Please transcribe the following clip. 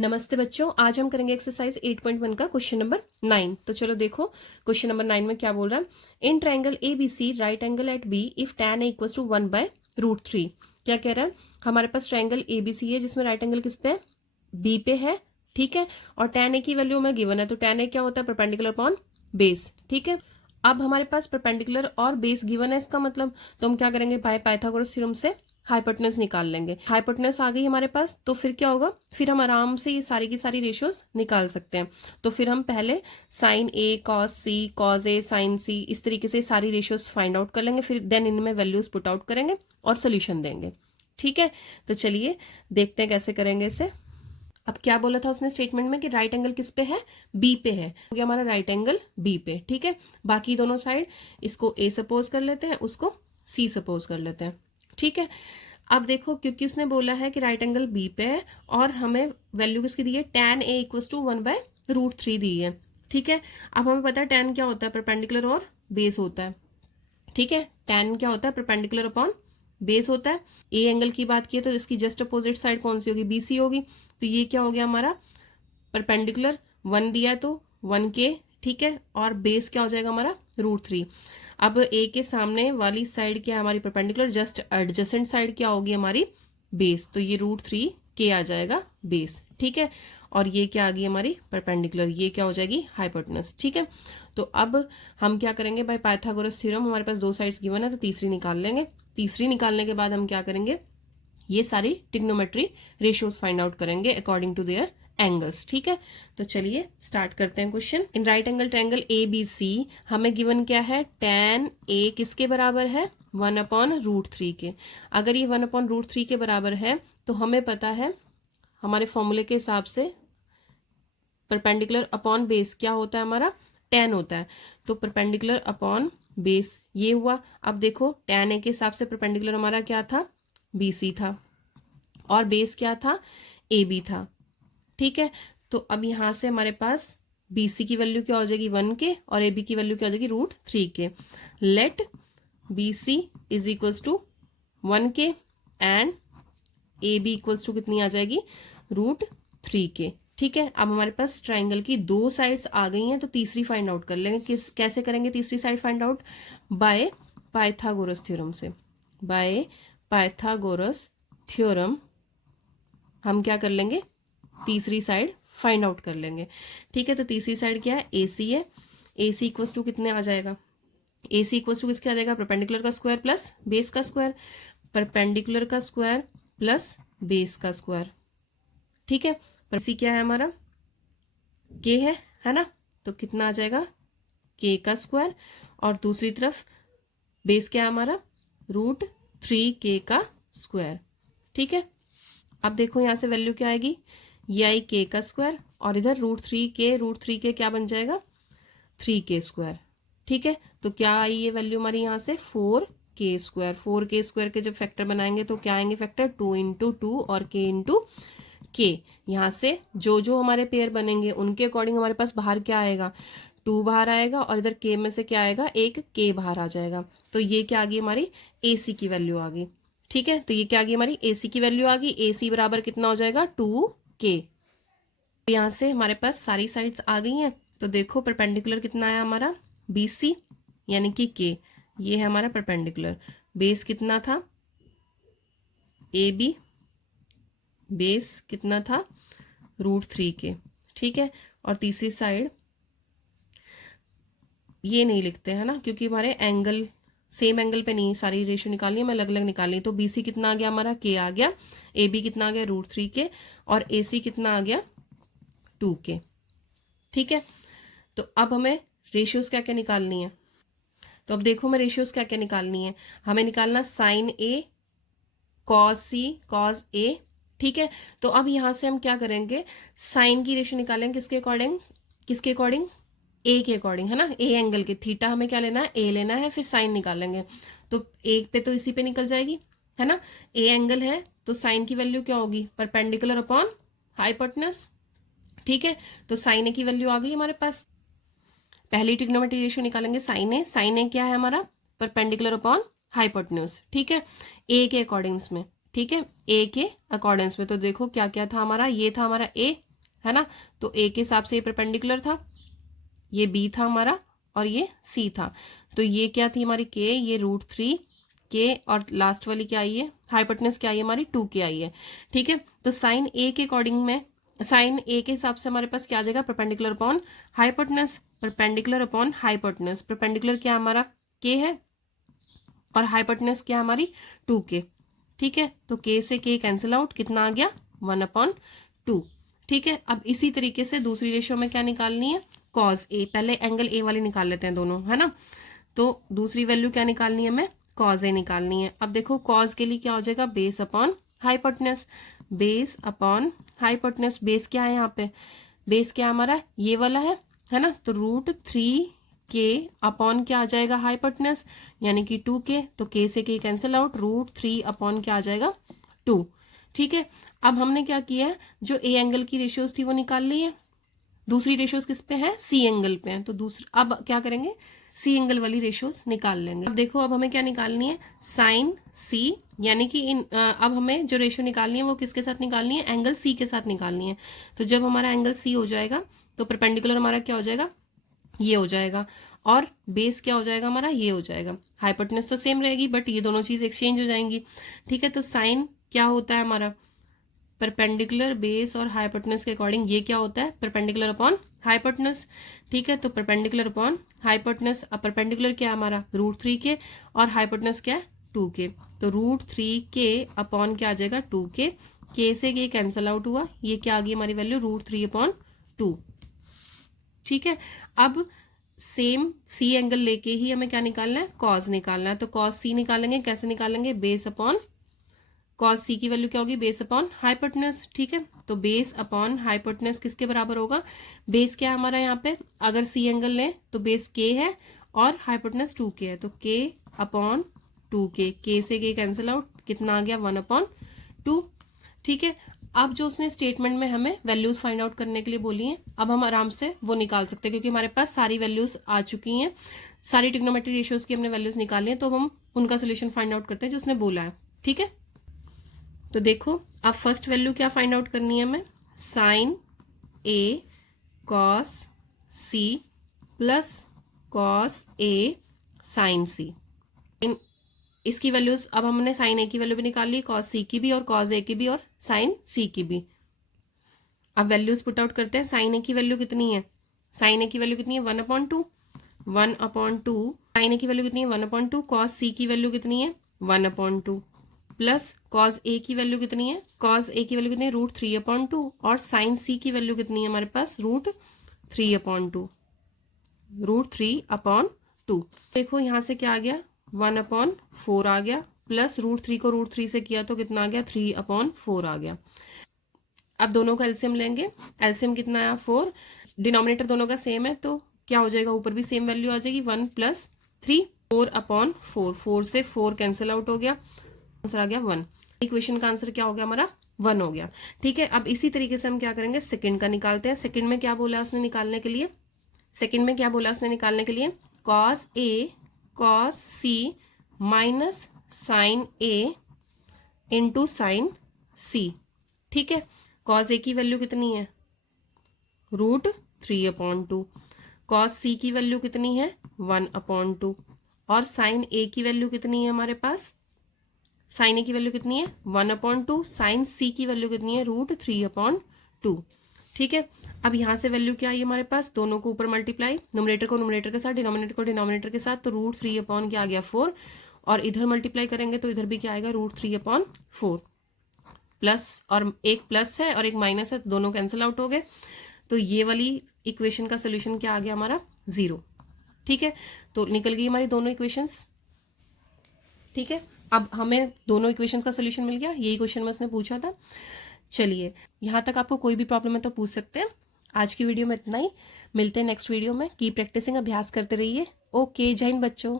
नमस्ते बच्चों, आज हम करेंगे एक्सरसाइज 8.1 का क्वेश्चन नंबर 9। तो चलो देखो क्वेश्चन नंबर 9 में क्या बोल रहा है। In triangle A B C right angle at B if tan a equals to 1/√3। क्या कह रहा है, हमारे पास ट्राइंगल ए बी सी है जिसमें राइट एंगल किस पे है, बी पे है। ठीक है, और tan a की वैल्यू हमें गिवन है, तो tan a क्या होता है, परपेंडिकुलर अपॉन बेस। ठीक है, अब हमारे पास परपेंडिकुलर और बेस गिवन है, इसका मतलब तो हम क्या करेंगे, बाय पाइथागोरस थ्योरम से हाइपोटेनस निकाल लेंगे। हाइपोटेनस आ गई हमारे पास, तो फिर क्या होगा, फिर हम आराम से ये सारी की सारी रेशियोज निकाल सकते हैं। तो फिर हम पहले sign A cos C cos A sign सी इस तरीके से सारी रेशियोज फाइंड आउट कर लेंगे, फिर देन इनमें वैल्यूज पुट आउट करेंगे और सोल्यूशन देंगे। ठीक है, तो चलिए देखते हैं कैसे करेंगे इसे। अब क्या बोला था उसने स्टेटमेंट में कि राइट एंगल किस पे है, बी पे है, हो गया हमारा राइट एंगल बी पे। ठीक है, बाकी दोनों साइड इसको ए सपोज कर लेते हैं, उसको सी सपोज कर लेते हैं। ठीक है, अब देखो क्योंकि उसने बोला है कि राइट एंगल बी पे है और हमें वैल्यू किसकी दी है, tan a इक्वल्स टू 1/√3 दी है। ठीक है, अब हमें पता है tan क्या होता है, परपेंडिकुलर और बेस होता है। ठीक है, tan क्या होता है, परपेंडिकुलर अपॉन बेस होता है। ए एंगल की बात की तो इसकी जस्ट अपोजिट साइड कौन सी होगी, BC होगी। तो ये क्या हो गया हमारा, परपेंडिकुलर 1 दिया तो 1K। ठीक है, और बेस क्या हो जाएगा हमारा, √3। अब ए के सामने वाली साइड क्या है हमारी, परपेंडिकुलर, जस्ट एडजेसेंट साइड क्या होगी हमारी, बेस। तो ये √3K आ जाएगा बेस। ठीक है, और ये क्या आ गई हमारी परपेंडिकुलर, ये क्या हो जाएगी हाइपोटेनस। ठीक है, तो अब हम क्या करेंगे, बाय पाइथागोरस थ्योरम हमारे पास दो साइड्स गिवन है, तो तीसरी निकाल लेंगे। तीसरी निकालने के बाद हम क्या करेंगे, ये सारी ट्रिग्नोमेट्री रेशियोज फाइंड आउट करेंगे अकॉर्डिंग टू देयर एंगल्स। ठीक है, तो चलिए स्टार्ट करते हैं question. In right angle triangle A B C हमें गिवन क्या है, tan a किसके बराबर है, 1/√3 के। अगर ये 1/√3 के बराबर है तो हमें पता है हमारे फॉर्मूले के हिसाब से परपेंडिकुलर अपॉन बेस क्या होता है हमारा, tan होता है। तो परपेंडिकुलर अपॉन बेस ये हुआ। अब देखो tan a के हिसाब से परपेंडिकुलर हमारा क्या था, BC था, और बेस क्या था, AB था। ठीक है, तो अब यहां से हमारे पास BC की वैल्यू क्या हो जाएगी, 1K, और AB की वैल्यू क्या हो जाएगी, √3K। Let BC is equals to 1K and AB equals to कितनी आ जाएगी, √3K। ठीक है, अब हमारे पास ट्राइंगल की दो साइड्स आ गई हैं, तो तीसरी फाइंड आउट कर लेंगे। कैसे करेंगे तीसरी side find out, by Pythagoras theorem से। बाय पाइथागोरस थ्योरम हम क्या कर लेंगे, तीसरी साइड फाइंड आउट कर लेंगे। ठीक है, तो तीसरी साइड क्या है, AC है। AC इक्वल्स टू कितने आ जाएगा, AC इक्वल्स टू किसके आ जाएगा, परपेंडिकुलर का स्क्वायर प्लस बेस का स्क्वायर, परपेंडिकुलर का स्क्वायर प्लस बेस का स्क्वायर। ठीक है, पर C क्या है हमारा, K है ना, तो कितना आ जाएगा, K का स्क्वायर, और दूसरी तरफ बेस क्या है हमारा, √3K का स्क्वायर। ठीक है, अब देखो यहां से वैल्यू क्या आएगी, ये आई K का स्क्वायर, और इधर √3K क्या बन जाएगा, 3K स्क्वायर। ठीक है, तो क्या आई ये वैल्यू हमारी यहाँ से, 4K स्क्वायर। 4K स्क्वायर के जब फैक्टर बनाएंगे तो क्या आएंगे फैक्टर, 2 × 2 और K × K। यहाँ से जो जो हमारे पेयर बनेंगे उनके अकॉर्डिंग हमारे पास बाहर क्या आएगा, 2 बाहर आएगा, और इधर K में से क्या आएगा, एक K बाहर आ जाएगा। तो ये क्या आ गई हमारी AC की वैल्यू आ गई। ठीक है, तो ये क्या आ गई हमारी AC की वैल्यू आ गई। AC बराबर कितना हो जाएगा, 2K। यहाँ से हमारे पास सारी साइड्स आ गई हैं, तो देखो परपेंडिकुलर कितना है हमारा, BC यानी कि K, ये है हमारा परपेंडिकुलर। बेस कितना था, AB, बेस कितना था, √3K। ठीक है, और तीसरी साइड ये नहीं लिखते हैं ना, क्योंकि हमारे एंगल सेम एंगल पे नहीं सारी रेशियो निकालनी है, मैं अलग अलग निकालनी। तो BC कितना आ गया हमारा, K आ गया, AB कितना आ गया, √3K, और AC कितना आ गया, 2K। ठीक है, तो अब हमें रेशियोज क्या क्या निकालनी है, तो अब देखो मैं रेशियोज क्या क्या निकालनी है, हमें निकालना sine A cos C cos A। ठीक है, तो अब यहां से हम क्या करेंगे, साइन की रेशियो निकालेंगे किसके अकॉर्डिंग, किसके अकॉर्डिंग, A के अकॉर्डिंग, है ना, A एंगल के, थीटा हमें क्या लेना है, A लेना है, फिर साइन निकालेंगे। तो एक पे तो इसी पे निकल जाएगी, है ना, A एंगल है तो साइन की वैल्यू क्या होगी, परपेंडिकुलर अपॉन हाइपोटेनस। ठीक है, तो साइन A की वैल्यू आ गई हमारे पास। पहली ट्रिग्नोमेट्री रेशियो निकालेंगे साइन A। साइन A क्या है हमारा, परपेंडिकुलर अपॉन हाइपोटेन्यूज। ठीक है, A के अकॉर्डिंग्स में। ठीक है, A के अकॉर्डिंग्स में, तो देखो क्या क्या था हमारा, ये था हमारा A, है ना। तो ए के हिसाब से ये परपेंडिकुलर था, ये बी था हमारा और ये सी था। तो ये क्या थी हमारी के, ये √3 के और लास्ट वाली क्या आई है, हाइपोटेनस क्या आई है हमारी 2 के आई है। ठीक है, तो साइन ए के अकॉर्डिंग में, साइन ए के हिसाब से हमारे पास क्या आ जाएगा, perpendicular upon hypotenuse, perpendicular upon hypotenuse. Perpendicular क्या हमारा के है और हाइपोटेनस क्या हमारी 2 के। ठीक है, तो के से के कैंसिल आउट, कितना आ गया 1/2। ठीक है, अब इसी तरीके से दूसरी रेशियो में क्या निकालनी है, कॉस ए। पहले एंगल ए वाली निकाल लेते हैं दोनों, है ना। तो दूसरी वैल्यू क्या निकालनी है, हमें कॉस ए निकालनी है। अब देखो कॉस के लिए क्या हो जाएगा, base upon hypotenuse, base upon hypotenuse. Base क्या है यहाँ पे, बेस क्या हमारा ये वाला है ना। तो √3 के अपॉन क्या आ जाएगा, हाइपोटेनस यानी कि 2 के। तो के से के कैंसिल आउट, √3 अपॉन क्या आ जाएगा 2। ठीक है, अब हमने क्या किया है, जो ए एंगल की रेशियोज थी वो निकाल ली है। दूसरी रेशियोज किस पे है, सी एंगल पे है। तो दूसरा अब क्या करेंगे, सी एंगल वाली रेशियोज निकाल लेंगे। अब देखो अब हमें क्या निकालनी है, साइन सी, यानी कि अब हमें जो रेशियो निकालनी है वो किसके साथ निकालनी है, एंगल सी के साथ निकालनी है। तो जब हमारा एंगल सी हो जाएगा तो परपेंडिकुलर हमारा क्या हो जाएगा, ये हो जाएगा, और बेस क्या हो जाएगा हमारा, ये हो जाएगा। हाइपोटेनस तो सेम रहेगी बट ये दोनों चीज एक्सचेंज हो जाएंगी। ठीक है, तो साइन क्या होता है हमारा, परपेंडिकुलर बेस और हाइपोटेनस के अकॉर्डिंग ये क्या होता है, परपेंडिकुलर अपॉन हाइपोटेनस। ठीक है, तो परपेंडिकुलर अपॉन हाइपोटेनस, अब परपेंडिकुलर क्या है हमारा √3 के और हाइपोटेनस क्या है 2 के। तो √3 के अपॉन क्या आ जाएगा 2 के, के से के कैंसल आउट हुआ, ये क्या आ गई हमारी वैल्यू √3/2। ठीक है, अब सेम सी एंगल लेके ही हमें क्या निकालना है, कॉस निकालना है। तो कॉस सी निकालेंगे, कैसे निकालेंगे, बेस अपॉन कॉस सी की वैल्यू क्या होगी, बेस अपॉन हाइपोटेनस। ठीक है, तो बेस अपॉन हाइपोटेनस किसके बराबर होगा, बेस क्या है हमारा यहाँ पे, अगर सी एंगल लें तो बेस के है और हाइपोटेनस 2 के है। तो के अपॉन 2 के, के से के कैंसिल आउट, कितना आ गया 1/2। ठीक है, अब जो उसने स्टेटमेंट में हमें वैल्यूज फाइंड आउट करने के लिए बोली हैं, अब हम आराम से वो निकाल सकते हैं क्योंकि हमारे पास सारी वैल्यूज आ चुकी हैं, सारी ट्रिग्नोमेट्री रेशियोज की हमने वैल्यूज निकाली हैं। तो हम उनका सोल्यूशन फाइंड आउट करते हैं जो उसने बोला है। ठीक है, तो देखो अब फर्स्ट वैल्यू क्या फाइंड आउट करनी है हमें, sign A cos C plus cos A sign सी। इसकी वैल्यूज अब हमने साइन ए की वैल्यू भी निकाल ली, कॉस सी की भी और कॉस ए की भी और साइन सी की भी। अब वैल्यूज पुट आउट करते हैं। साइन ए की वैल्यू कितनी है, साइन ए की वैल्यू कितनी है 1/2, 1/2। साइन ए की वैल्यू कितनी है 1/2, कॉस सी की वैल्यू कितनी है 1/2 प्लस कॉस ए की वैल्यू कितनी है, कॉस ए की वैल्यू कितनी है √3/2 और साइन सी की वैल्यू कितनी है हमारे पास √3/2, √3/2। देखो यहां से क्या आ गया 1/4 आ गया, प्लस √3 को √3 से किया तो कितना आ गया 3/4 आ गया। अब दोनों का एलसीएम लेंगे, एलसीएम कितना आया 4, डिनोमिनेटर दोनों का सेम है तो क्या हो जाएगा, ऊपर भी सेम वैल्यू आ जाएगी 1 + 3, 4/4, 4 से 4 कैंसिल आउट हो गया, आंसर आ गया 1। इक्वेशन का आंसर क्या हो गया हमारा 1 हो गया। ठीक है, अब इसी तरीके से हम क्या करेंगे, सेकंड का निकालते हैं। सेकंड में क्या बोला उसने निकालने के लिए, सेकंड में क्या बोला उसने निकालने के लिए, cos A cos C minus sign A into sine सी। ठीक है, कॉस ए की वैल्यू कितनी है √3/2, कॉस सी की वैल्यू कितनी है 1/2 और साइन ए की वैल्यू कितनी है हमारे पास, साइन ए की वैल्यू कितनी है 1/2, साइन सी की वैल्यू कितनी है √3/2। ठीक है, अब यहां से वैल्यू क्या आई हमारे पास, दोनों को ऊपर मल्टीप्लाई, न्यूमरेटर को न्यूमरेटर के साथ, डिनोमिनेटर को डिनोमिनेटर के साथ, तो √3/ क्या आ गया 4 और इधर मल्टीप्लाई करेंगे तो इधर भी क्या आएगा √3/4 प्लस, और एक प्लस है और एक माइनस है तो दोनों कैंसिल आउट हो गए। तो ये वाली इक्वेशन का सोल्यूशन क्या आ गया हमारा 0। ठीक है, तो निकल गई हमारी दोनों इक्वेशंस। ठीक है, अब हमें दोनों इक्वेशंस का सोल्यूशन मिल गया, यही क्वेश्चन में उसने पूछा था। चलिए यहाँ तक आपको कोई भी प्रॉब्लम है तो पूछ सकते हैं। आज की वीडियो में इतना ही, मिलते हैं नेक्स्ट वीडियो में। की प्रैक्टिसिंग, अभ्यास करते रहिए। ओके, जय हिंद बच्चों।